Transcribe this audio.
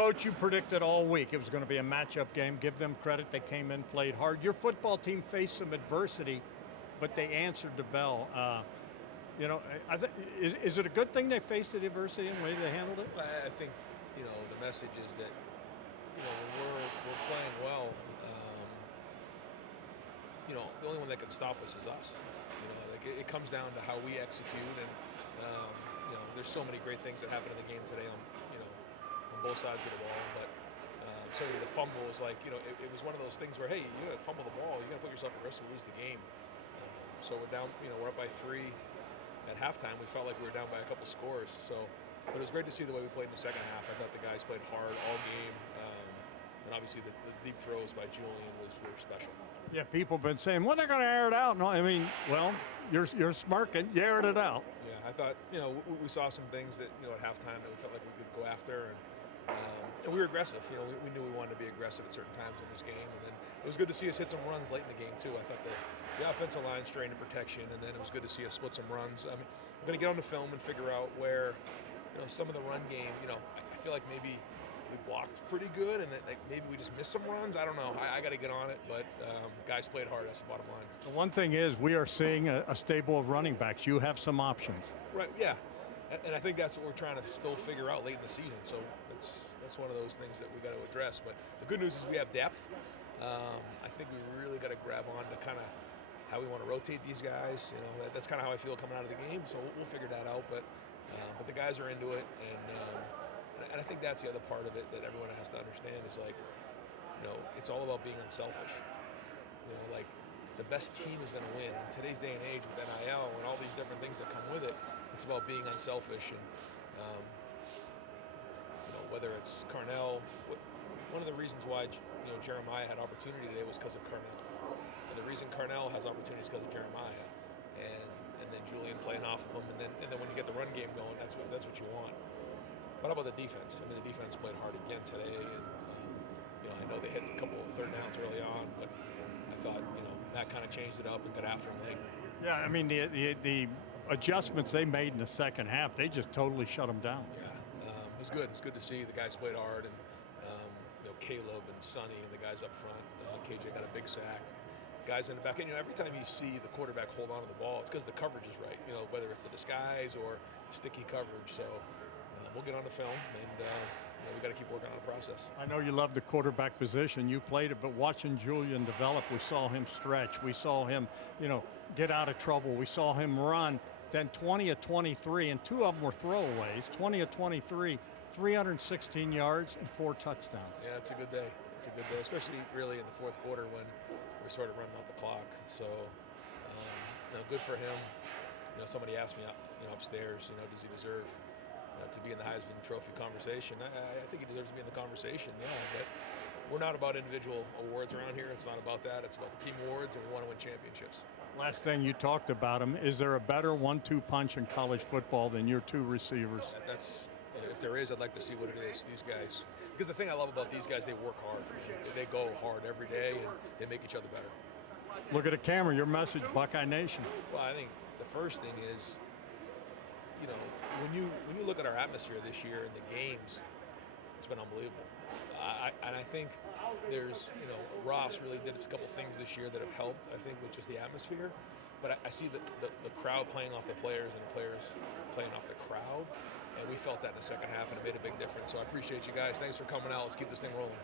Coach, you predicted all week it was going to be a matchup game. Give them credit. They came in, played hard. Your football team faced some adversity, but they answered the bell. You know, is it a good thing they faced the adversity and the way they handled it? I think, you know, the message is that, you know, when we're playing well, you know, the only one that can stop us is us. You know, like it comes down to how we execute, and you know, there's so many great things that happen in the game today on, you know, on both sides of the ball. But certainly the fumble was like, you know, it was one of those things where, hey, you got to fumble the ball, you got to put yourself at risk to lose the game. So we're down, you know, we're up by 3 at halftime. We felt like we were down by a couple scores. So, but it was great to see the way we played in the second half. I thought the guys played hard all game. And obviously the deep throws by Julian were special. Yeah, people have been saying, well, they're going to air it out. No, I mean, well, you're smirking. You aired it out. Yeah, I thought, you know, we saw some things that, you know, at halftime that we felt like we could go after. And we were aggressive. You know, we knew we wanted to be aggressive at certain times in this game. And then it was good to see us hit some runs late in the game, too. I thought the offensive line strained in protection, and then it was good to see us split some runs. I mean, I'm going to get on the film and figure out where, you know, some of the run game, you know, I feel like maybe we blocked pretty good, and like maybe we just missed some runs. I don't know. I got to get on it, but guys played hard. That's the bottom line. The one thing is we are seeing a stable of running backs. You have some options. Right, yeah. And I think that's what we're trying to still figure out late in the season. So that's one of those things that we got to address. But the good news is we have depth. I think we really got to grab on to kind of how we want to rotate these guys. You know, that's kind of how I feel coming out of the game. So we'll figure that out. But the guys are into it, and I think that's the other part of it that everyone has to understand is, like, you know, it's all about being unselfish. You know, like, the best team is going to win. In today's day and age with NIL and all these different things that come with it, it's about being unselfish. And, you know, whether it's Carnell, one of the reasons why, you know, Jeremiah had opportunity today was because of Carnell. And the reason Carnell has opportunity is because of Jeremiah. And then Julian playing off of him. And then when you get the run game going, that's what you want. But how about the defense? I mean, the defense played hard again today, and you know, I know they hit a couple of third downs early on, but I thought, you know, that kind of changed it up and got after them late. Yeah, I mean, the adjustments they made in the second half, they just totally shut them down. Yeah, it was good. It's good to see the guys played hard, and you know, Caleb and Sonny and the guys up front. KJ got a big sack. Guys in the back, and you know, every time you see the quarterback hold on to the ball, it's because the coverage is right. You know, whether it's the disguise or sticky coverage. So. We'll get on the film, and you know, we got to keep working on the process. I know you love the quarterback position. You played it, but watching Julian develop, we saw him stretch. We saw him, you know, get out of trouble. We saw him run. Then 20 of 23, and 2 of them were throwaways. 20 of 23, 316 yards and 4 touchdowns. Yeah, it's a good day. It's a good day, especially really in the fourth quarter when we started running out the clock. So, you know, good for him. You know, somebody asked me, you know, upstairs, you know, does he deserve to be in the Heisman Trophy conversation? I think he deserves to be in the conversation, yeah, but we're not about individual awards around here. It's not about that. It's about the team awards, and we want to win championships. Last thing you talked about him, is there a better 1-2 punch in college football than your 2 receivers? That's, if there is, I'd like to see what it is, these guys. Because the thing I love about these guys, they work hard. They go hard every day, and they make each other better. Look at the camera, your message, Buckeye Nation. Well, I think the first thing is, you know, when you look at our atmosphere this year in the games, it's been unbelievable. And I think there's, you know, Ross really did a couple things this year that have helped, I think, with just the atmosphere. But I see the crowd playing off the players and the players playing off the crowd. And we felt that in the second half, and it made a big difference. So I appreciate you guys. Thanks for coming out. Let's keep this thing rolling.